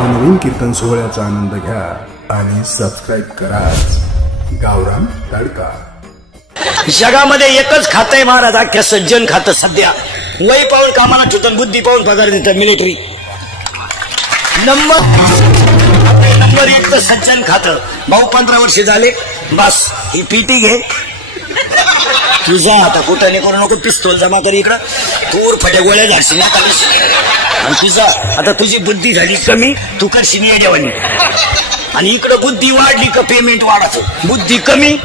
नवनवीन कीर्तन सोहळ्याचा आनंद घ्या आणि सबस्क्राईब करा गावरान तडका। जगामध्ये एकच खातं आहे महाराज, अख्ख्या सज्जन खातं सध्या। वय पाहून कामाला ठेवतात, बुद्धी पाहून पगार देतात मिलिटरी। नंबर एक तर सज्जन खातं। भाऊ 15 वर्ष झाले, बस ही पीटी घे तुझा, आता कुठं नाही करू नको, पिस्तोल जमा कर इकडं, तूर फटे गोळ्या झाडशील ना आणि तुझा आता तुझी बुद्धी झाली कमी, तू करशील येड्यावानी। आणि इकडं बुद्धी वाढली का पेमेंट वाढायचं, बुद्धी कमी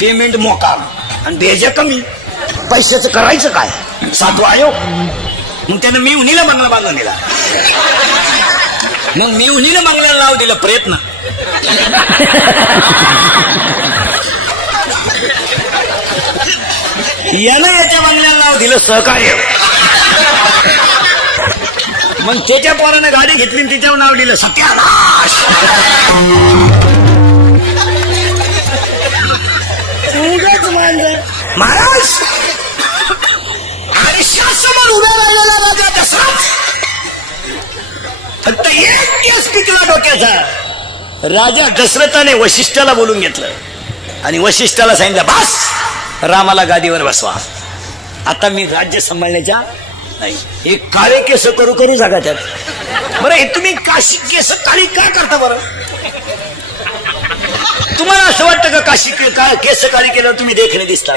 पेमेंट मोकाम आणि भेजा कमी, पैशाचं करायचं काय? 7वा आयोग। मग त्यानं मी उन्हीला बंगला बांधून दिला, मग मी उन्हीला बंगल्याला नाव दिलं प्रयत्न। यानं याच्या बंगल्याला नाव दिलं सहकार्य, मग त्याच्या पोरानं गाडी घेतली तिच्यावर नाव दिलं सत्यानाश। महाराज आरशासमोर उभा राहिलेला राजा दशरथ फक्त एक केस पिकला डोक्याचा। राजा दशरथाने वशिष्ठाला बोलून घेतलं आणि वशिष्ठाला सांगितलं, बस रामाला गादीवर बसवा, आता मी राज्य सांभाळण्याच्या नाही। एक काळे केस करू करू जागा त्यात। बरं हे तुम्ही काशी केस काळी का करता बरं? तुम्हाला असं वाटतं का काशी केस काळी केल्यावर तुम्ही देखणे दिसता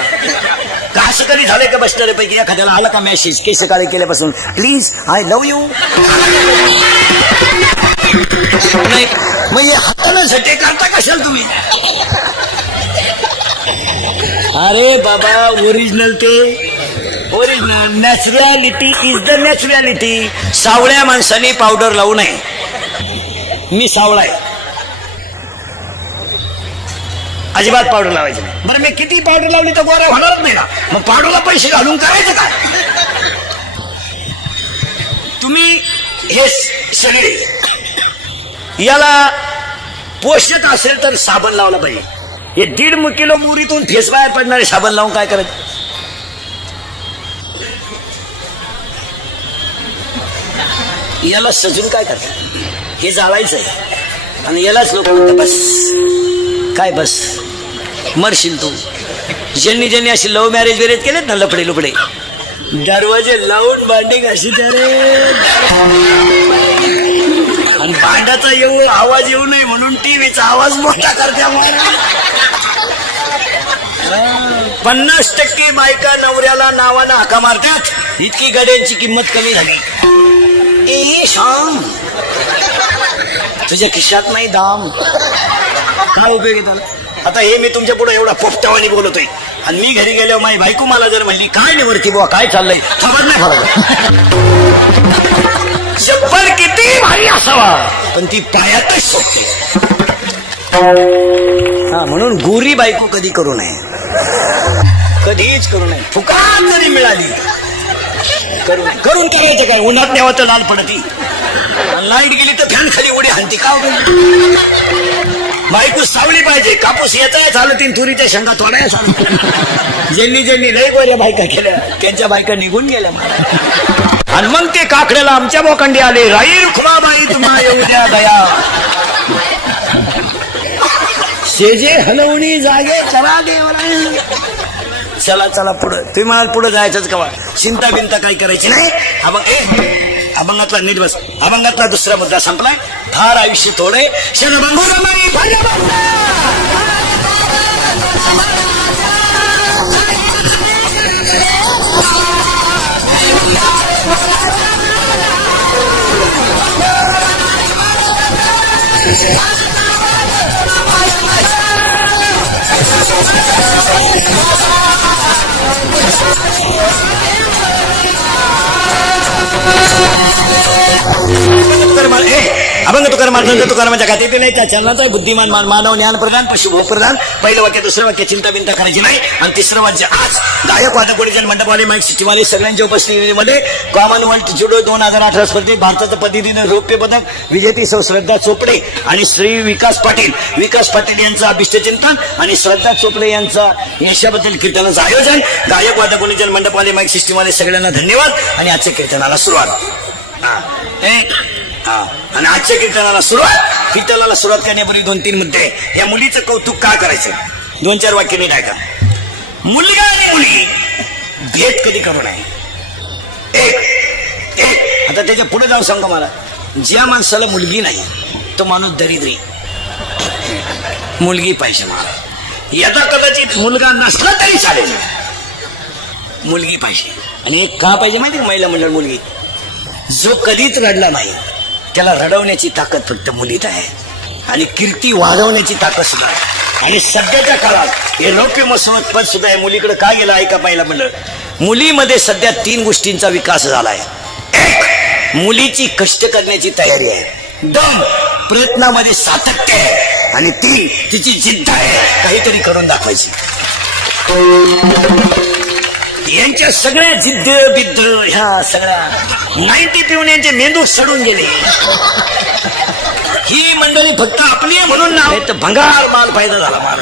का? असं कधी झालंय का बसणाऱ्यापैकी एखाद्याला आला का मेसेज केस काळी केल्यापासून, प्लीज आय लव्ह यू? नाही, मग हे हाताला झटे करता कशाल तुम्ही? अरे बाबा ओरिजिनल ते original, naturality is the naturality. सावळ्या माणसाने पावडर लावू नये। मी सावळा आहे, अजिबात पावडर लावायची नाही। बरं मी किती पावडर लावली तर गोरा होणारच नाही ना, मग पावडरला पैसे घालून करायचं काय? तुम्ही हे सगळे याला पोषक असेल तर साबण लावला पाहिजे। हे 1.5 किलो मुरीतून फेस बाहेर पडणारे साबण लावून काय करायचं? याला सजून काय करतात? हे जाळायचंय आणि यालाच लोक म्हणतात बस काय बस मरशील तू। ज्यांनी ज्यांनी अशी लव्ह मॅरेज बिरेज केलेत ना, लपडे लुपडे दरवाजे लावून भांडे घाशी आणि भांड्याचा आवाज येऊ नये म्हणून टीव्हीचा आवाज मोठा करत्या। 50% बायका नवऱ्याला नावानं हाका मारतात, इतकी गड्यांची किंमत कमी झाली। ए शाम तुझ्या खिशात नाही दाम, काय उपयोगी झाला? आता हे मी तुमच्या पुढे एवढा पोपटावानी बोलतोय आणि मी घरी गेल्यावर माझी बायको मला जर म्हणली काय निवडती बुवा काय चाललंय, खबर नाही फरक। चप्पल किती भारी असावा पण ती पायातच सोडते। हा म्हणून गोरी बायको कधी करू नये, कधीच करू नये। फुकाट जरी मिळाली करून करायचं काय? उन्हात न्यावं तर लाल पडती, लाईट गेली तर फॅन खाली उडी हाणती का? बायको सावली पाहिजे, कापूस येताय चालतील, तुरीच्या शेंगा तोडाया चालतील। ज्यांनी ज्यांनी लई गोऱ्या बायका केल्या त्यांच्या बायका निघून गेल्या आणि मग ते काकड्याला आमच्या बोकांडी आले, राई रुखमाबाई तुम्हा येऊ द्या दया, शेजे हलवणी जागे चला देवरा। चला चला पुढं, तुम्ही म्हणाल पुढे जायचंच कवा, चिंता बिंता काही करायची नाही। अभंगातला नीट बस, अभंगातला दुसरा मुद्दा संपलाय। फार आयुष्य थोडे अभंग तुकाराम तुकारामाच्या खात्यात नाही, त्या चरणाचा बुद्धिमान मानव ज्ञान प्रधान पशुभोग प्रधान। पहिलं वाक्य दुसरं वाक्य चिंता बिंता करायची नाही आणि तिसरं वाक्य आज गायक वादक कोळीजन मंडपवाले माईक सिस्टीमवाले सगळ्यांच्या उपस्थितीमध्ये कॉमनवेल्थ जुडो 2018 स्पर्धेत भारताचं पद्धतीनं रौप्य पदक विजेती सौ श्रद्धा चोपडे आणि श्री विकास पाटील यांचं अभिष्टचिंतन आणि श्रद्धा चोपडे यांचा यशाबद्दल कीर्तनाचं आयोजन। गायक वादक कोळीजन मंडपवाले माईक सिस्टीमवाले सगळ्यांना धन्यवाद आणि आजच्या कीर्तनाला सुरुवात। आणि आजच्या कीर्तनाला सुरुवात करण्यापूर्वी 2-3 मुद्दे. या मुलीचं कौतुक का करायचं? 2-4 वाक्य नीट ऐका. मुलगा आणि मुलगी भेद कधी करू नये. एक आता त्याच्या पुढे जाऊ सांगा मला, ज्या माणसाला मुलगी नाही तो माणूस दरिद्री. मुलगी पाहिजे मला. यदा कदाचित मुलगा नसला तरी चालेल, मुलगी पाहिजे. आणि एक का पाहिजे माहिती? महिला मंडळ मुलगी. जो कधीच रडला नाही त्याला रडवण्याची ताकद फक्त मुलीत आहे, आणि कीर्ती वाढवण्याची ताकद सुद्धा आहे. आणि सध्याच्या काळात हे रौप्य महोत्सवात पद सुद्धा आहे. मुलीकडे का गेला ऐका पहिला मंडळ. मुलीमध्ये सध्या 3 गोष्टींचा विकास झालाय. एक, मुलीची कष्ट करण्याची तयारी आहे. 2, प्रयत्नामध्ये सातत्य आहे. आणि 3, तिची जिद्द आहे काहीतरी करून दाखवायची. यांच्या सगळ्या जिद्द बिद्द ह्या सगळ्या 90 पिऊन यांचे मेंदू सडून गेले. ही मंडळी फक्त आपली आहे म्हणून नाव तर भंगार माल फायदा झाला. माल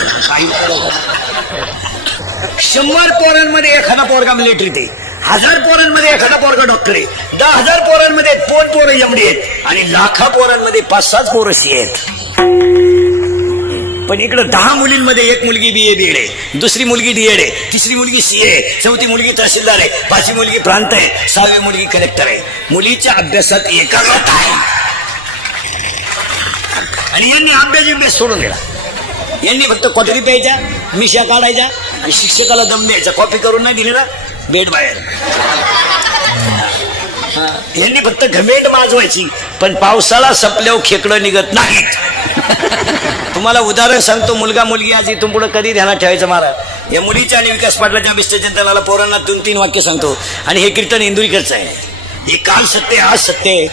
100 पोरांमध्ये एखादा पोरगा मिलिटरीत आहे, 1000 पोरांमध्ये एखादा पोरगा डॉक्टर आहे, 10,000 पोरांमध्ये 2 पोरं एमडी आहेत, आणि लाखा पोरांमध्ये 5-6 पोरं सी आहेत. पण इकडे 10 मुलींमध्ये 1 मुलगी BA BEd आहे, दुसरी मुलगी DEd आहे, तिसरी मुलगी CA आहे, चौथी मुलगी तहसीलदार आहे, 5वी मुलगी प्रांत आहे, 6वी मुलगी कलेक्टर आहे. मुलीच्या अभ्यासात एकाग्रता आहे. आणि यांनी अभ्यास सोडून दिला. यांनी फक्त क्वाटरी प्यायच्या, मिशा काढायच्या, आणि शिक्षकाला दम द्यायचा. कॉपी करून नाही दिली ना बेड बाहेर. यांनी फक्त घमेंड माजवायची, पण पावसाळा संपल्यावर खेकडं निघत नाहीत. तुम्हाला उदाहरण सांगतो. मुलगा मुलगी आज इथून पुढे कधी ध्यानात ठेवायचं महाराज. या मुलीच्या आणि विकास पाटलाच्या विष्टचिंतनाला पोरांना 2-3 वाक्य सांगतो. आणि हे कीर्तन इंदुरीकरचं आहे. हे काल सत्य, आज सत्य,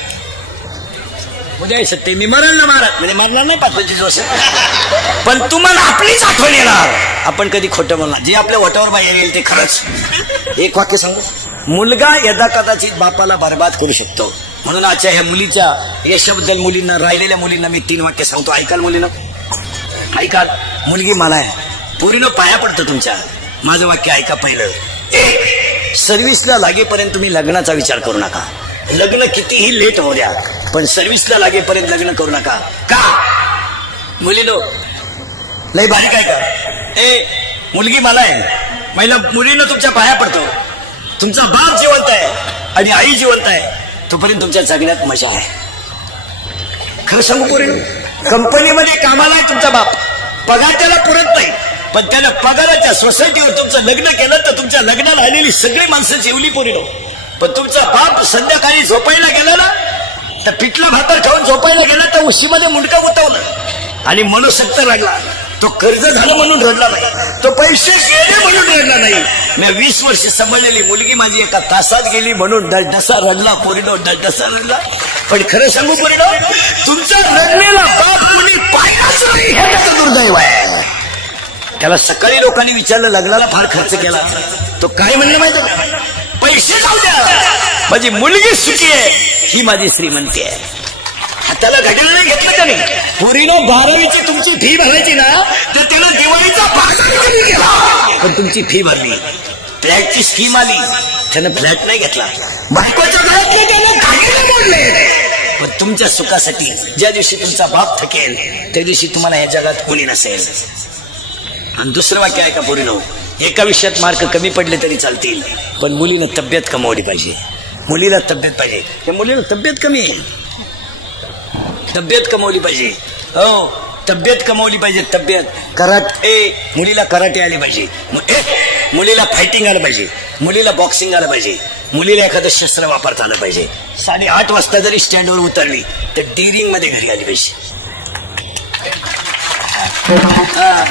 उद्या सत्य. मी मरण ना महाराज, म्हणजे मरणार नाही 25 वर्ष, पण तुम्हाला आपलीच आठवण येणार. आपण कधी खोटं बोलणार. जे आपल्या वटावर बाहेर येईल ते खरंच. एक वाक्य सांगू. मुलगा यदा कदाचित बापाला बर्बाद करू शकतो. म्हणून आजच्या ह्या मुलीच्या यशाबद्दल मुलींना, राहिलेल्या मुलींना मी 3 वाक्य सांगतो. ऐकाल मुलीनं? ऐकाल. मुलगी मला आहे, पोरीनं पाया पडतं तुमच्या. माझं वाक्य ऐका पहिलं. 1, सर्व्हिसला लागेपर्यंत तुम्ही लग्नाचा विचार करू नका. लग्न कितीही लेट होऊ द्या, पण सर्व्हिसला लागेपर्यंत लग्न करू नका. का? मुलीनो लय बारीक आहे का? मुलगी मला आहे, महिला मुलीनं तुमच्या पाया पडतो. तुमचा बाप जिवंत आहे आणि आई जिवंत आहे, तोपर्यंत तुमच्या जगण्यात मजा आहे. खरं सांगू पोरीनो, कंपनीमध्ये कामाला आहे तुमचा बाप, पगार त्याला पुरत नाही, पण त्यानं पगाराच्या सोसायटीवर तुमचं लग्न केलं तर तुमच्या लग्नाला आलेली सगळी माणसं जेवली पोरीनो. पण तुमचा बाप संध्याकाळी झोपायला गेला ना, तर पिठला भाकर खाऊन झोपायला गेला तर उशीमध्ये मुंडका उतवलं आणि मनोसक्त रडला. तो कर्ज झालं म्हणून रडला नाही, तो पैसे गेले म्हणून रडला नाही. मी 20 वर्ष सांभाळलेली मुलगी माझी एका तासात गेली म्हणून डसा रडला पोरीनो, डसा रडला. पण खरं सांगू पोरीनो, तुमचा रडलेला बाप मुली पाहिलाच नाही, हे त्याचं दुर्दैव आहे. त्याला सकाळी लोकांनी विचारलं लग्नाला फार खर्च केला, तो काय म्हणलं माहिती का? पैसे जाऊ द्या, माझी मुलगी सुखी आहे, ही माझी श्रीमंती आहे. हाताला घड्याळ नाही घेतलं त्याने. पोरीनो 12वीची तुमची फी भरायची ना, तर त्याला दिवाळीचा बाजार केला, पण तुमची फी भरली. फ्लॅटची स्कीम आली, त्यानं फ्लॅट नाही घेतला. बायकोच्या घरातले त्याने दागिने मोडले. पण तुमच्या सुखासाठी ज्या दिवशी तुमचा बाप थकेल त्या दिवशी तुम्हाला या जगात कोणी नसेल. आणि दुसरं वाक्य आहे का पोरीनो, एका विषयात मार्क कमी पडले तरी चालतील, पण मुलीनं तब्येत कमावली पाहिजे. मुलीला तब्येत पाहिजे. त्या मुलीला तब्येत कमी आहे, तब्येत कमावली पाहिजे. हो, तब्येत कमावली पाहिजे. तब्येत कराटे, मुलीला कराटे आले पाहिजे, मुलीला फायटिंग आलं पाहिजे, मुलीला बॉक्सिंग आलं पाहिजे, मुलीला एखादं शस्त्र वापरता आलं पाहिजे. 8:30 वाजता जरी स्टँडवर उतरली तर डेअरिंग मध्ये घरी आली पाहिजे.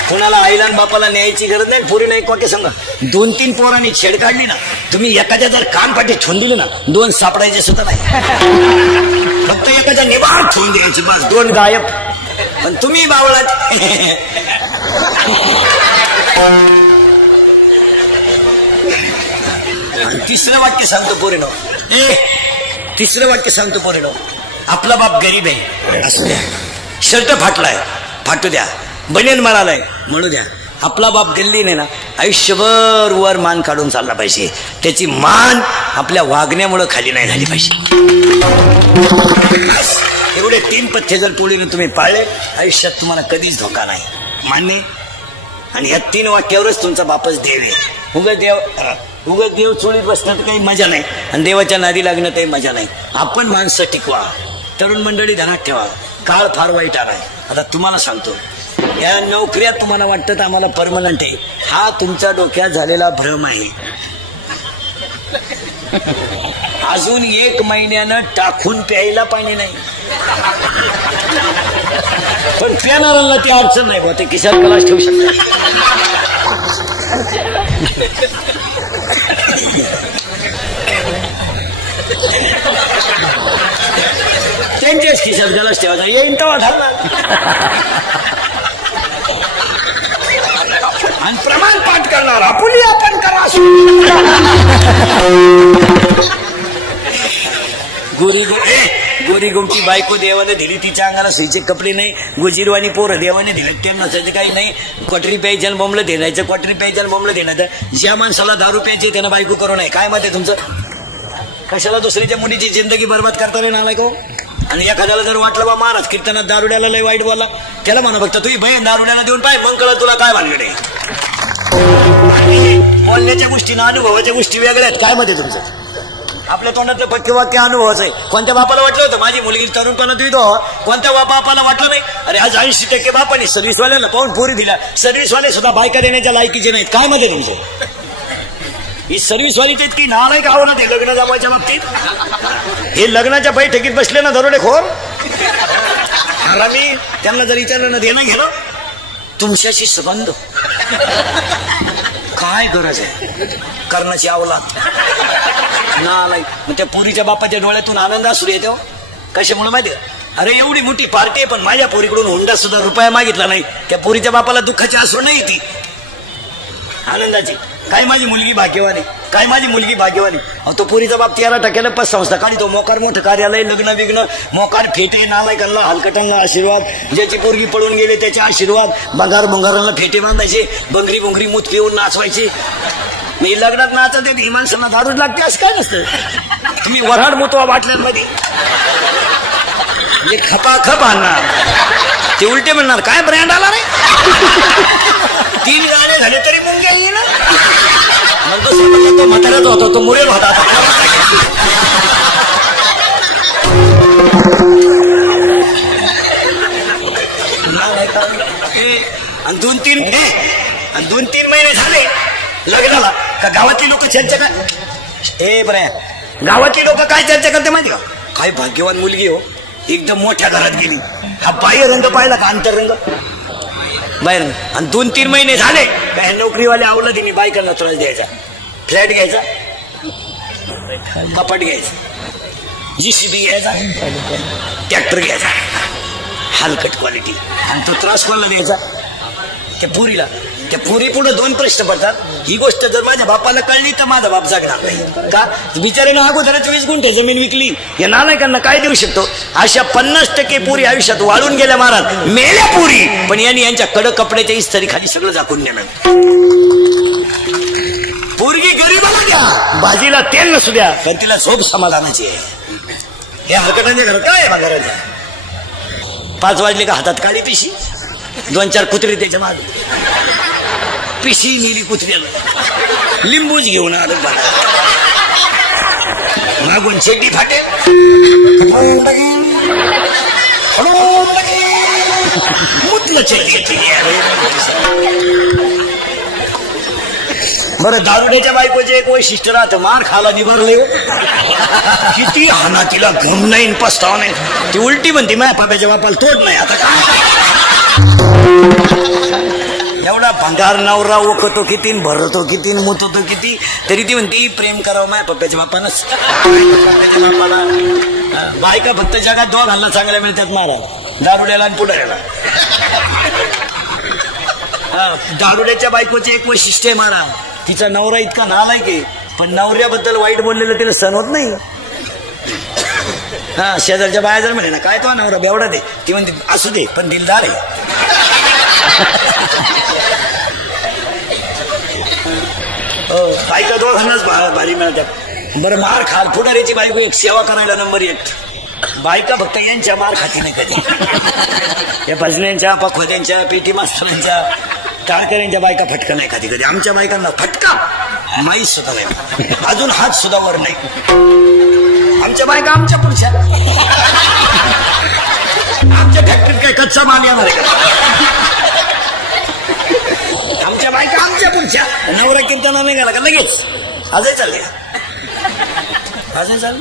कुणाला आईला बापाला न्यायची गरज नाही. पोरीनं एक वाक्य सांगा. 2-3 पोरांनी छेड काढली ना, तुम्ही एखाद्या जर कानपाठी ठेवून दिली ना, 2 सापडायचे सुद्धा नाही. फक्त एखाद्या निभार ठेवून द्यायची, बस 2 गायब. पण तुम्ही बावळात. तिसरं वाक्य सांगतो पोरीनो, तिसरं वाक्य सांगतो पोरीनो. आपला बाप गरीब आहे असू द्या, शर्ट फाटलाय फाटू द्या, बनियन म्हणालाय म्हणू द्या, आपला बाप दिल्लीने ना आयुष्यभर वर मान काढून चालला पाहिजे, त्याची मान आपल्या वागण्यामुळे खाली नाही झाली पाहिजे. एवढे 3 पथ्य जर टोळीने तुम्ही पाळले आयुष्यात तुम्हाला कधीच धोका नाही. मान्य. आणि या 3 वाक्यावरच तुमचा बापच देव आहे. उगाच देव चोळीत बसण्यात काही मजा नाही आणि देवाच्या नादी लागण्यात काही मजा नाही. आपण माणसं टिकवा. तरुण मंडळी ध्यानात ठेवा, काळ फार वाईट आलाय. आता तुम्हाला सांगतो, या नोकऱ्या तुम्हाला वाटतं आम्हाला परमनंट आहे, हा तुमच्या डोक्यात झालेला भ्रम आहे. अजून 1 महिन्यानं टाकून प्यायला पाणी नाही, पण प्यानारांना ती अडचण नाही बा, ते किशात कलाश ठेवू शकतात. त्यांच्याच खिशात गलास ठेवायचा, येईन तेव्हा घालणार. आणि प्रमाण पाठ करणार आपुली आपण करा. गोरी गोमची बायको देवाने दिली, तिच्या अंगाला सुईचे कपडे नाही. गुजीरवाणी पोरं देवाने दिले, त्यांना नसायचं काही नाही. क्वाटरी प्यायच्या बोंबलं देण्याचं, क्वाटरी प्यायच्या बोंबलं देण्याचं. ज्या माणसाला दारू प्यायची त्यानं बायको करू नये. काय मत आहे तुमचं? कशाला दुसरीच्या मुलीची जिंदगी बरबाद करता रे नालायक हो. आणि एखाद्याला जर वाटलं बा महाराज कीर्तनात दारुड्याला लय वाईट बोला, त्याला म्हणा फक्त तुझी बहीण दारुड्याला देऊन पाय, मग कळलं तुला काय भानगडे. बोलण्याच्या गोष्टी ना अनुभवाच्या गोष्टी वेगळ्या आहेत. काय मध्ये तुमचं? आपल्या तोंडातलं पक्के वाक्य अनुभवाचं आहे. कोणत्या बापाला वाटलं होतं माझी मुलगी तरुणपणा देतो? कोणत्या बापाला वाटलं नाही? अरे आज 80% बापाने सर्व्हिसवाल्याला पाहून पोरी दिल्या. सर्व्हिसवाले सुद्धा बायका देण्याच्या लायकीचे नाहीत. काय मध्ये तुमचं? ही सर्व्हिसवाली ते इतकी नाळ आहे का आवडत आहे लग्न जमायच्या बाबतीत? हे लग्नाच्या बैठकीत बसले ना दरोडेखोर, मी त्यांना जर विचारलं ना देणं घेणं तुमच्याशी संबंध काय गरज आहे करण्याची अवलाद ना. त्या पोरीच्या बापाच्या डोळ्यातून आनंद असू येतो. कशामुळे माहिती? अरे एवढी मोठी पार्टी आहे पण माझ्या पोरीकडून हुंडा सुद्धा रुपया मागितला नाही. त्या पोरीच्या बापाला दुःखाची आसरू नाही ती आनंदाची. काय माझी मुलगी भाग्यवानी, काय माझी मुलगी भाग्यवानी. तो पोरीचा बाप 13% पतसंस्था काढी, तो मोकार मोठं कार्यालय, लग्न बिग्न, मोकार फेटे, नालायकांना हलकटांना आशीर्वाद, ज्याची पोरगी पळून गेले त्याचे आशीर्वाद, बंगार भंगारांना फेटे बांधायचे, बंगरी बोंगरी मूत पिऊन नाचवायची. मी लग्नात नाचत ही माणसांना दारूच लागते असं काय नसतं. तुम्ही वऱ्हाड मुतवा बाटल्यांमध्ये खपाखप आणणार, ते उलटे म्हणणार काय ब्रँड आला रे. 3 गाणे झाले तरी मुंग्या येईल ना. तो म्हाताऱ्याचा होता, तो मुरेल होता. आणि 2-3 महिने झाले लग्नाला का गावातली लोक चर्चा काय गावातली लोक काय चर्चा करते माहिती का? काय भाग्यवान मुलगी हो, एकदम मोठ्या घरात गेली. हा बाह्य रंग पाहिला का? अंतरंग बाहेर. आणि 2-3 महिने झाले काय नोकरीवाले आवलं तिने बायकांना त्रास द्यायचा. फ्लॅट घ्यायचा, कपाट घ्यायचा, JCB घ्यायचा, ट्रॅक्टर घ्यायचा, हलकट क्वालिटी. आणि तो त्रास कोणाला द्यायचा? त्या पुरीला. त्या पुरी पुढे 2 प्रश्न पडतात. ही गोष्ट जर माझ्या बापाला कळली तर माझा बाप जगणार नाही का? बिचारीनं अगोदरच 20 गुंठे जमीन विकली. या नालायकांना काय देऊ शकतो? अशा 50% पुरी आयुष्यात वाळून गेल्या महाराज, मेल्या पुरी. पण यांनी यांच्या कडक कपड्याच्या इस्त्री खाली सगळं झाकून नेणार. पोरगी गरीबाला द्या, भाजीला तेल नसू द्या, पण तिला झोप समाधानाची आहे. या हलकटांच्या घरात काय आहे? घरात 5 वाजले का हातात काळी पिशी, 2-4 कुत्रे त्याच्या मागे, पिशी नेली कुत्र्याला, लिंबूच घेऊन आलं मागून शेटी फाटे, मुतलं चेटी. बरं दारुड्याच्या बायकोचे एक वैशिष्ट्य राहतं, मार खाला निभारले किती हाना तिला घम नाही पस्ताव नाही. ती उलटी म्हणते माझ्या पाप्याच्या बापाला तोड नाही. आता एवढा भंगार नवरा ओकतो किती, भरतो किती, मुततो किती, तरी ती म्हणते प्रेम करावं माझ्या पप्प्याच्या बापानच. बायका फक्त जगात 2 घालणं चांगल्या मिळतात महाराज, दारुड्याला आणि पुढाऱ्याला. दारुड्याच्या बायकोचे एक वैशिष्ट्य आहे महाराज, तिचा नवरा इतका नालायक आहे पण नवऱ्याबद्दल वाईट बोललेलं तिला सहन होत नाही. शेजारच्या बाया जर म्हणे ना काय तो नवरा बेवडा दे, ती म्हणते असू दे पण दिलदार आहे. बायका दोघांनाच भारी मिळतात. बरं मार खाल पुढारीची बायको एक सेवा करायला नंबर 1. बायका फक्त यांच्या मार खाती नाही कधी. या भजन्यांच्या पखवद्यांच्या पेटी मास्तरांच्या टाळकऱ्यांच्या बायका फटका नाही खाती कधी. आमच्या बायकांना फटका माहीत सुद्धा नाही, अजून हात सुद्धा वर नाही. आमच्या बायका आमच्या पुढच्या. आमच्या फॅक्टरीत काही कच्चा माल येणार आहे का? आमच्या बायका आमच्या पुढच्या. नवरा कीर्तना नाही गेला का लगेच आजही चालले, आजही चालले.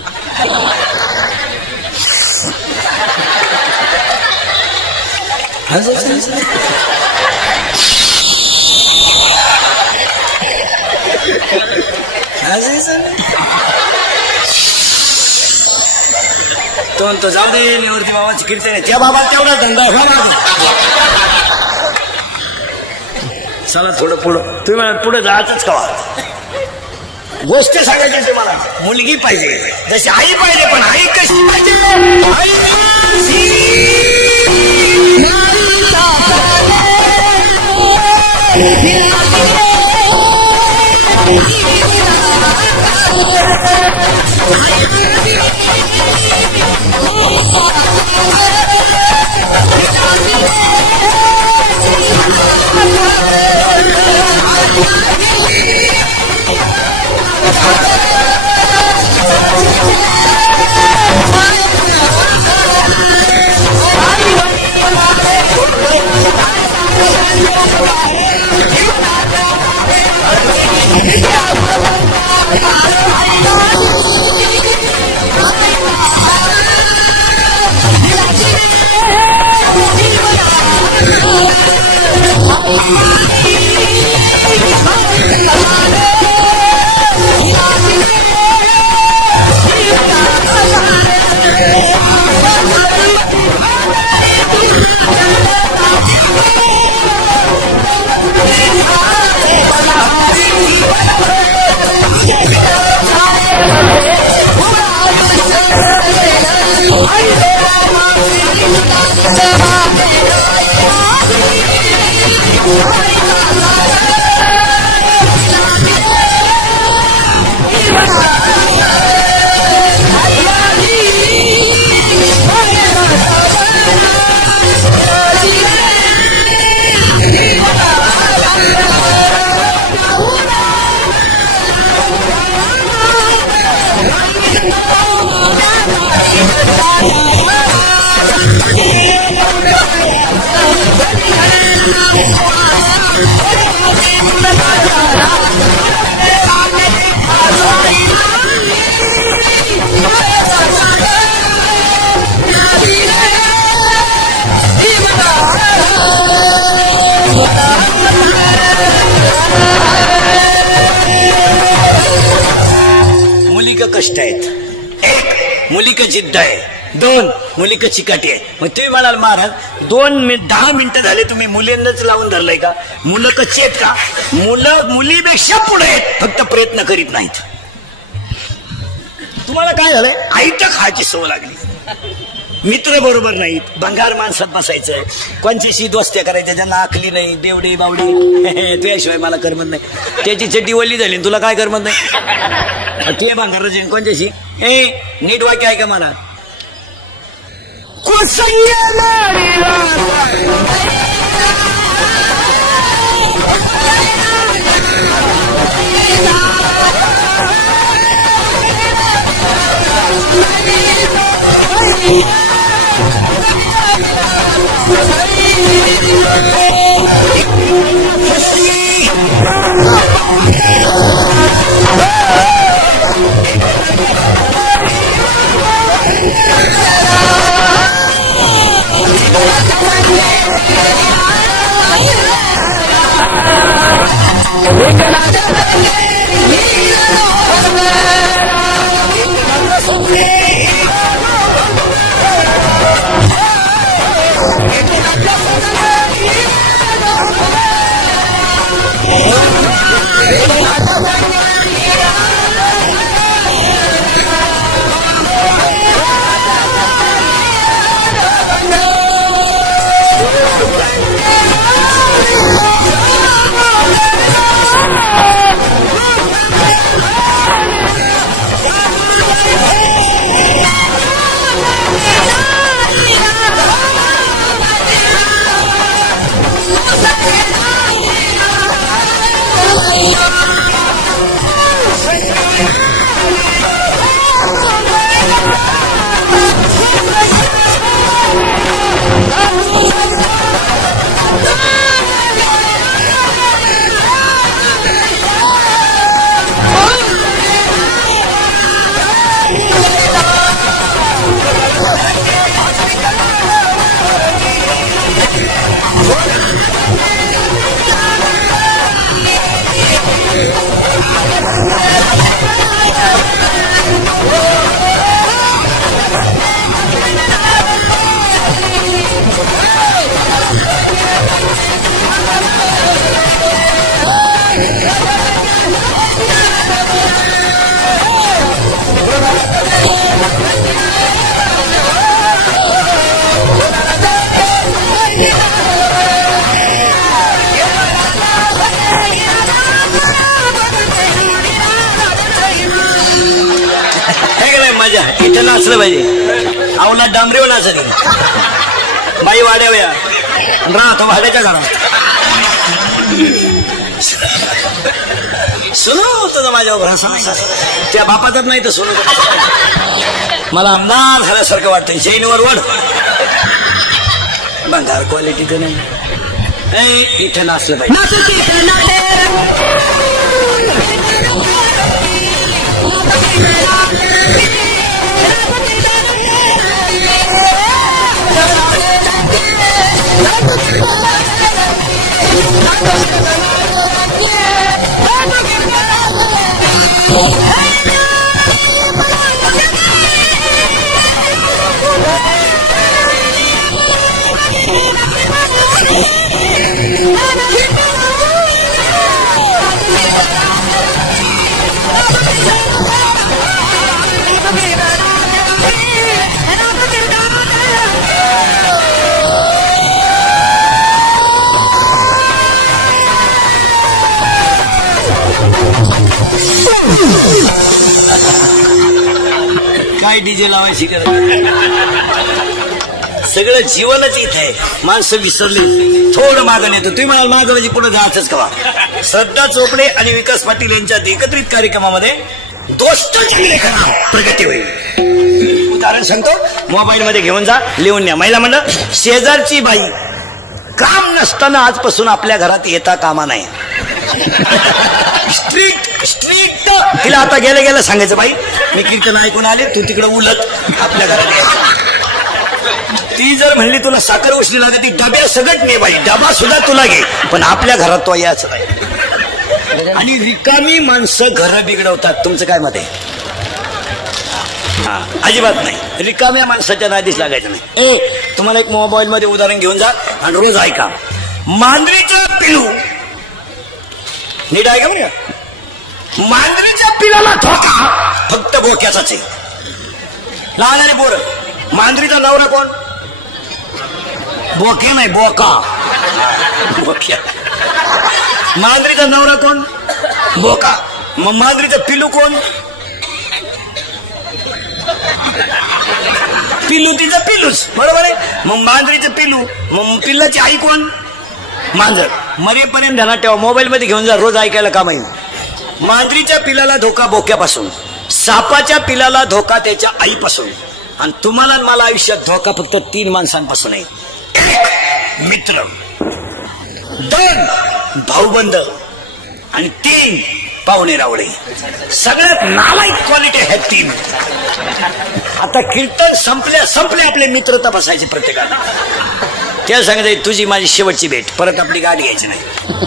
तो जाऊ दे निवृत्ती बाबाची कीर्तन आहे, त्या बाबा तेवढा धंदा आहे. चला थोडं पुढं. तुम्ही मला पुढे जायचंच का? गोष्ट सांगायची तुम्हाला. मुलगी पाहिजे जशी आई पाहिजे, पण आई कशी पाहिजे? कष्ट आहेत. 1 मुलीक जिद्द आहे, 2 मुलीक चिकाटी आहे. मग तुम्ही म्हणाल महाराज 10 मिनिटं झाले तुम्ही मुलींनाच लावून धरलंय का? मुलं कच्ची आहेत का? मुलं मुलीपेक्षा पुढे आहेत, फक्त प्रयत्न करीत नाहीत. तुम्हाला काय झालंय? आईच्या खायची सवय लागली. मित्र बरोबर नाहीत, भंगार माणसात बसायचं, कोणच्याशी दोस्त्या करायच्या ज्यांना आखली नाही, बेवडी बावडी. तुझ्याशिवाय मला करमत नाही. त्याची चड्डी वल्ली झाली तुला काय करमत नाही? ते भंगार कोणच्याशी नीट वाक्य आहे का मला? इथं नाचलं पाहिजे. आवला डांबरीवर नाचत बाई वाड्यावया राहतो भाड्याच्या घरात. सुनो होतं माझ्यावर भरोसा नाही त्या बापाचाच नाही तर सुनो. मला आमदार झाल्यासारखं वाटतं. जैनवर वड बंगार क्वालिटीचं नाही. इथं नाचलं पाहिजे. काय डीजे लावायची गरज. सगळं जीवनच इथे आहे. माणसं विसरली. थोडं मागं येतो. तुम्ही मला मागं म्हणजे पुढे जायचंच कवा. श्रद्धा चोपडे आणि विकास पाटील यांच्या एकत्रित कार्यक्रमामध्ये दोस्त प्रगती होईल. उदाहरण सांगतो. मोबाईल मध्ये घेऊन जा, लिहून न्या. महिला मंडळ शेजारची बाई काम नसताना आजपासून आपल्या घरात येता कामा नाही. Strict strict. तिला आता गेलं गेलं सांगायचं बाई मी कीर्तन ऐकून आले तू तिकडे उलट आपल्या घरात. ती जर म्हणली तुला साखर उष्णी लागत ती डब्या सगळं नाही बाई. डबा सुद्धा तुला घे पण आपल्या घरात तो याच नाही. आणि रिकामी माणसं घरं बिघडवतात. तुमचं काय मत आहे. हा अजिबात नाही. रिकाम्या माणसाच्या नादीच लागायचं नाही. तुम्हाला एक मोबाईल मध्ये उदाहरण घेऊन जा आणि रोज ऐका. मांजरीचं पिलू नीट ऐका बरं. मांजरीच्या पिलाला धोका फक्त बोक्याचाच आहे. लहान आणि बोर. मांजरीचा नवरा कोण. बोके नाही बोका. बोक्या. मांजरीचा नवरा कोण बोका. मग मांजरीचं पिलू कोण. पिलू तिचं पिलूच बरोबर आहे. मग मांजरीचं पिलू मग पिल्लाची आई कोण मांजर. मरेपर्यंत ध्यानात ठेवा. मोबाईल मध्ये घेऊन जा रोज ऐकायला काम आहे. मांजरीच्या पिलाला धोका बोक्यापासून. सापाच्या पिलाला धोका त्याच्या आईपासून. आणि तुम्हाला मला आयुष्यात धोका फक्त 3 माणसांपासून आहे. 1 मित्र, 2 भाऊबंद आणि 3 पाहुणे रावळे. सगळ्यात नालायक क्वालिटी आहेत 3. आता कीर्तन संपले आपले मित्र तपासायचे प्रत्येकाला. त्या सांगत तुझी माझी शेवटची भेट. परत आपली गाडी घ्यायची नाही.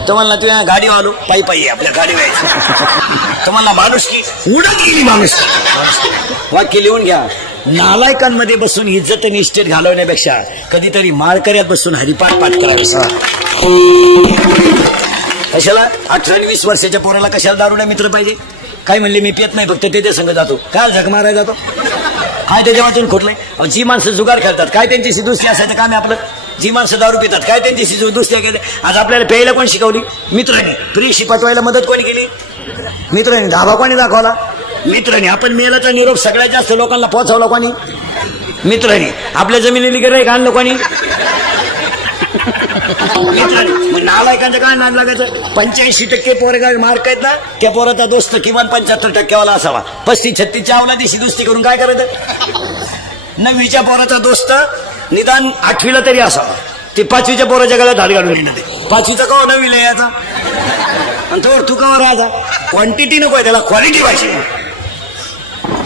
तुम्हाला तुझ्या गाडी आलो पायी पायी आपल्या गाडी व्हायची. तुम्हाला माणूस की उडत गेली माणूस. वाक्य लिहून घ्या. नालायकांमध्ये बसून इज्जत आणि इस्टेट घालवण्यापेक्षा कधीतरी माळकऱ्यात बसून हरिपाठ पाठ करायचा. कशाला 18-20 वर्षाच्या पोराला कशाला दारुड्या मित्र पाहिजे. काय म्हणले मी पित नाही फक्त ते संग जातो. काय झक मारायला जातो. काय त्याच्या वाचून खोटलंय. जी माणसं जुगार खेळतात काय त्यांच्याशी दुसरी असायचं काम आहे आपलं. जी माणसं दारू पितात काय त्यांच्याशी दुसऱ्या केल्या. आज आपल्याला प्यायला कोण शिकवली मित्रांनी. प्रेशी पाठवायला मदत कोणी केली मित्रांनी. धाबा कोणी दाखवला मित्रांनी. आपण मेलाचा निरोप सगळ्यात जास्त लोकांना पोहोचवला कोणी मित्रांनी. आपल्या जमिनीला गिऱ्हाईक आणलं कोणी मित्रांनी. नालायकांचं काय नाद लागायचं. 85% पोरगा मार्क आहेत ना त्या पोराचा दोस्त किमान 75% असावा. 35-36च्या अवलादीशी दोस्ती करून काय करायचं. 9वीच्या पोराचा दोस्त निदान 8वीला तरी असावा. ते 5वीच्या पोराच्या गळ्यात हात घालून येणार. 5वीचा कवा 9वीला यायचा. आणि तो तू कवा राहायचा. क्वांटिटी नको आहे त्याला क्वालिटी पाहिजे.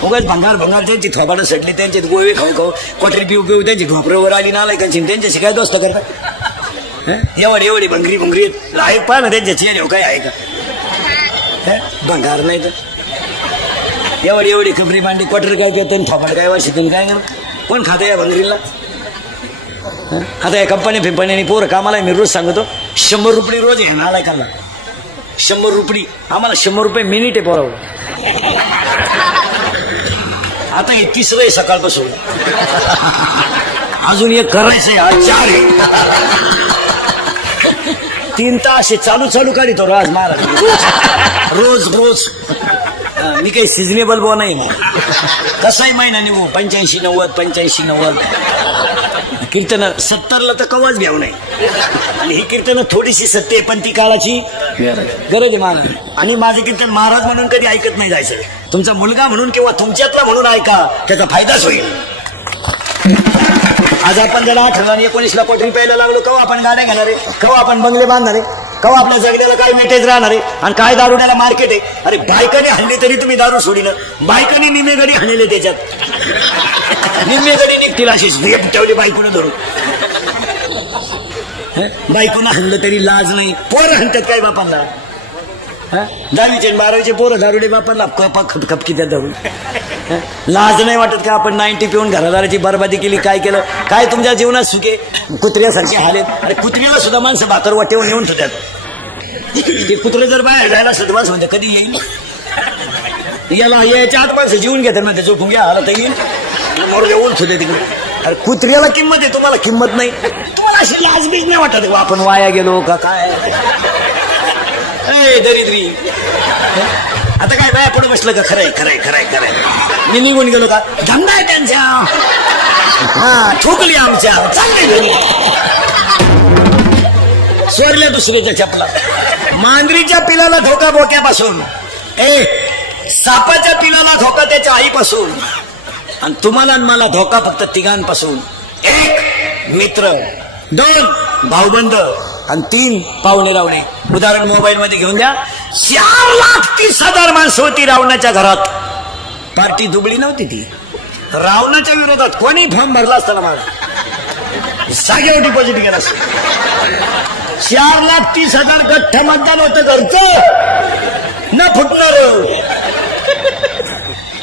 उगाच भंगार त्यांची थोबाडं सडली त्यांची गोळी खाऊ क्वाटरी पिऊ त्यांची घोपऱ्यावर आली नालायकांची त्यांच्याशी काय दोस्त करतात. एवढी भंगरी आहे पहा ना त्यांच्या चेहऱ्यावर काय आहे का. भंगार नाही तर एवढी खबरी मांडी क्वाटर काय पिवतो थोबाड काय वर्षातून काय कोण खातं या भंगरीला. आता या कंपनी पोरं कामाला मी रोज सांगतो 100 रुपये रोज आहे नालायकांना. 100 रुपये आम्हाला 100 रुपये मिनिट आहे पोरावर. आता हे 3रं आहे सकाळपासून. अजून एक करायचंय. आज 4 आहे. 3 तास चालू काढतो आज महाराज रोज मी काही सिजनेबल बो नाही मग कसाही महिना निघू 85-90 कीर्तन 70ला तर कवच घ्याव नाही. आणि ही कीर्तन थोडीशी सत्य आहे पण ती काळाची गरज आहे महाराज. आणि माझे कीर्तन महाराज म्हणून कधी ऐकत नाही जायचं. तुमचा मुलगा म्हणून किंवा तुमच्यातला म्हणून ऐका, त्याचा फायदाच होईल. आज आपण जर 18 आणि 19ला कोठरी प्यायला लागलो, केव्हा आपण गाड्या घेणार आहे, केव्हा आपण बंगले बांधणार आहे, केव्हा आपल्या जगण्याला काय वेटेज राहणार आहे आणि काय दारुड्याला मार्केट आहे. अरे बायकाने हल्ले तरी तुम्ही दारू सोडिलं, बायकाने निम्मे गडी हाणले त्याच्यात, निम्मे गडी निघतील अशीच ठेवली बायकोनं धरून. बायकोनं हाणलं तरी लाज नाही, पोरं हाणतात काय बापांना. 10वीचे 12वीचे पोरं दारुडे बापांना खपकी त्या धरून. लाज नाही वाटत का आपण 90 पिऊन घरादाराची बरबादी केली, काय केलं, काय तुमच्या जीवनात सुखे कुत्र्यासारखे हालेत. अरे कुत्र्याला सुद्धा माणसं भाकर वाटेवर नेऊन ठेवतात. ते कुत्रे जर बाहेर जायला असलं तर माणसं म्हणते कधी येईल, याला याच्या आत माणसं जीवन घेतात म्हणते, जो घुंग्या आला तर येईल मोरले ओळख होते तिकडे. अरे कुत्र्याला किंमत आहे, तुम्हाला किंमत नाही. तुम्हाला अशी लाज बीज नाही वाटत आपण वाया गेलो का काय. दरिद्री आता काय बाया पुढे बसलं का, खरंय खरंय खरंय खरंय, मी निघून गेलो का, धंदा आहे त्यांच्या, हा ठोकली आमच्या, चालले घरी. सोडल्या दुसऱ्याच्या चपला. मांजरीच्या पिलाला धोका बोक्यापासून, सापाच्या पिलाला धोका त्याच्या आईपासून, आणि तुम्हाला मला धोका फक्त तिघांपासून. 1 मित्र, 2 भाऊबंद आणि 3 पाहुणे रावणे. उदाहरण मोबाईल मध्ये घेऊन द्या. 4,30,000 माणसं होती रावणाच्या घरात. पार्टी दुबळी नव्हती ती. रावणाच्या विरोधात कोणी फॉर्म भरला असताना मला जागेवर डिपॉझिट केला असतं. 4,30,000 गठ्ठ मतदान होतं घरचं न फुटणार.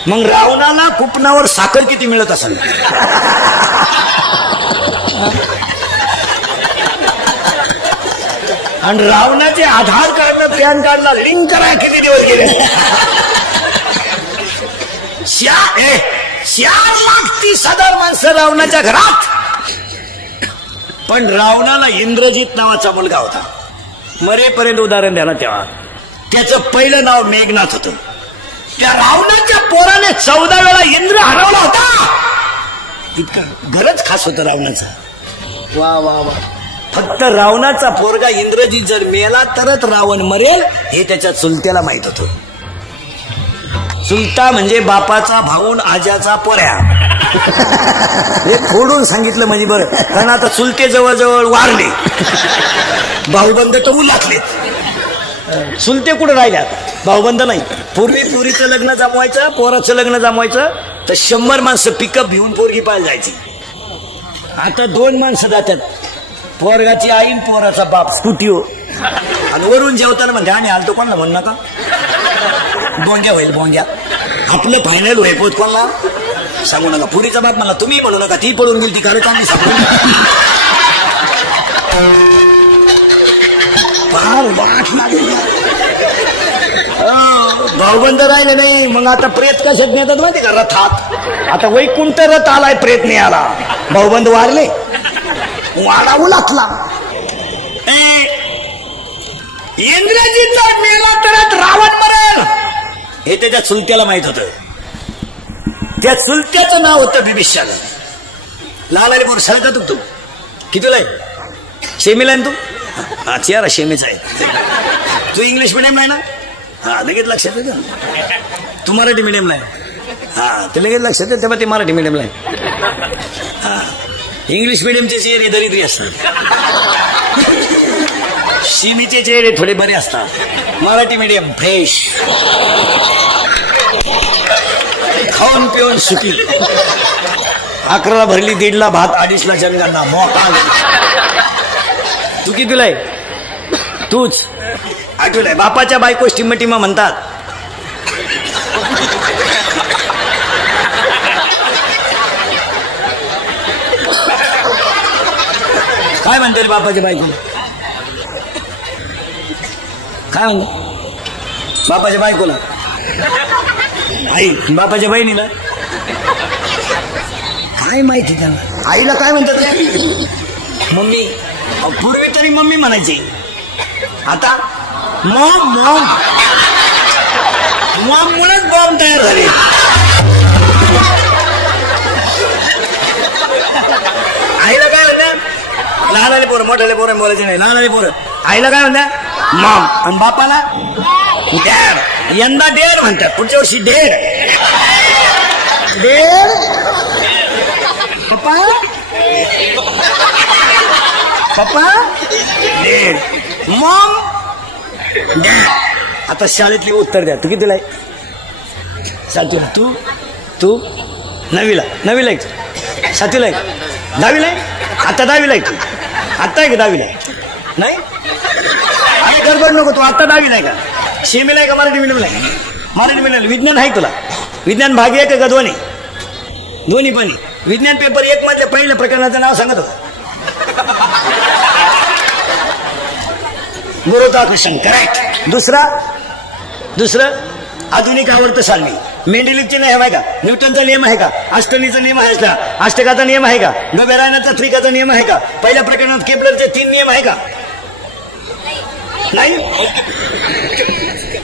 मग रावणाला कुपनावर साखर किती मिळत असेल. आणि रावणाचे आधार कार्ड पॅन कार्डला लिंक करा किती दिवस गेले. 4,30,000 माणसं रावणाच्या घरात. पण रावणाला इंद्रजित नावाचा मुलगा होता. मरेपर्यंत उदाहरण द्या ना तेव्हा. त्याचं पहिलं नाव मेघनाथ होतं. त्या रावणाच्या पोराने 14 वेळा इंद्र हरवला होता. इतकं घरच खास होतं रावणाचं. वा वा वा. फक्त रावणाचा पोरगा इंद्रजित जर मेला तरच रावण मरेल हे त्याच्या चुलत्याला माहित होतं. चुलता म्हणजे बापाचा भाऊन आज्याचा पोऱ्या. हे फोडून सांगितलं म्हणजे बरं, कारण आता चुलते जवळजवळ वारले, भाऊबंद तर उलाटले. चुलते कुठं राहिले आता, भाऊबंद नाही. पूर्वी पुरीचं लग्न जमवायचं, पोराचं लग्न जमवायचं तर 100 माणसं पिकअप घेऊन पोरगी पाहायला जायची. आता 2 माणसं जातात, पोरगाची आई पोराचा बाप स्कूटीवर. आणि वरून जेवताना म्हणते आणि आलतो कोणाला म्हणू नका, बोंग्या होईल बोंग्या. आपलं फायनल होईल पोत कोणाला सांगू नका. पुरीचा बाप म्हणला तुम्ही म्हणू नका, ती पळून गेली ती खरं चांगली सांगू. भाऊबंद राहिले नाही. मग आता प्रेत कशात नेतात माहिती का, रथात. आता वैकुंठ रथ आलाय, प्रेत नाही आला. भाऊबंद वारले, वाडा उलाटला. इंद्रजितचा मेला तरच रावण मरेल हे त्याच्या चुलत्याला माहित होतं. त्या चुलत्याचं नाव होतं बिभीषण. लहान आले पोर सळका तू कितीला आहे, शेमीला आहे तू. हा चेहरा शेमीचा आहे. तू इंग्लिश मिडियमला आहे ना, हा लगेच लक्षात येतं. तू मराठी मिडियमला आहे, हा ते लगेच लक्षात येतं. तेव्हा ते मराठी मिडियमला आहे. हा इंग्लिश मिडियमचे चेहरे दरिद्री असतात, शिमीचे चेहरे थोडे बरे असतात. मराठी मिडियम फ्रेश, खाऊन पिऊन सुखी. 11ला भरली, 1:30ला भात, 2:30ला जनगणना. मोठा तू कितीला आहे, तूच 8वीला आहे. बापाच्या बायको टिमा म्हणतात. काय म्हणते बापाच्या बायको, काय म्हणतो बापाच्या बायकोला, आई बापाच्या बहिणीला काय माहिती त्यांना. आईला काय म्हणतात मम्मी. पूर्वी तरी मम्मी म्हणायची, आता मॉम मॉम मॉम मुळेच मारून तयार झाले. आईला काय म्हणतात? लहानाले पोरं, मोठ्याले पोरं बोलायचे नाही. लहानाले पोरं आईला काय म्हणतात? मॉम. आणि बापाला डॅड. यंदा डेड म्हणतात, पुढच्या वर्षी डेड. डेड पप्पा, पप्पा डेड, मॉम डॅड. आता शाळेतली उत्तर द्या. तू कितीला आहे? सातवीला. तू तू नवीला. नवीला आहे? सातवीला आहे? दहावीला आहे? आता दहावीला आहे? आता आहे का दहावीला आहे? नाही गडबड नको. तू आता दहावीला आहे का? सेमीला आहे का मराठी मिडियमला आहे? मराठी मिडियमला. विज्ञान आहे तुला? विज्ञान भाग एक का दोन्ही? दोन्ही पण. विज्ञान पेपर एक मधल्या पहिल्या प्रकरणाचं नाव सांगत होतं. गुरुत्वाकर्षण. करेक्ट. दुसरं आधुनिक आवर्त सारणी. मेंडेलिवचे नियम आहे का? न्यूटनचा नियम आहे का? आष्टनीचा नियम आहे का? अष्टकाचा नियम आहे का? गबेरायनाचा त्रिकाचा नियम आहे का? पहिल्या प्रकरणात केपलरचे 3 नियम आहे का? नाही.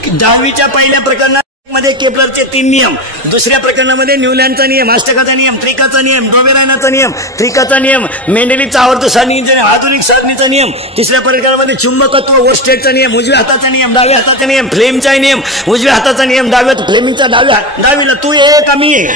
10वीच्या पहिल्या प्रकरणात मध्ये केपलरचे 3 नियम, दुसऱ्या प्रकरणामध्ये न्यूलँडचा नियम, अष्टकाचा नियम, त्रिकाचा नियम, डोबेरायनाचा नियम, त्रिकाचा नियम, मेंडेलिवचा आवर्त सारणीचा नियम, आधुनिक सारणीचा नियम. तिसऱ्या प्रकरणामध्ये चुंबकत्व, वोस्टेडचा नियम, उजव्या हाताचा नियम, डाव्या हाताचा नियम, फ्लेमचा नियम, उजव्या हाताचा नियम, डाव्या फ्लेमिंगचा डाव्या. 10वीला तू आहे का मी आहे?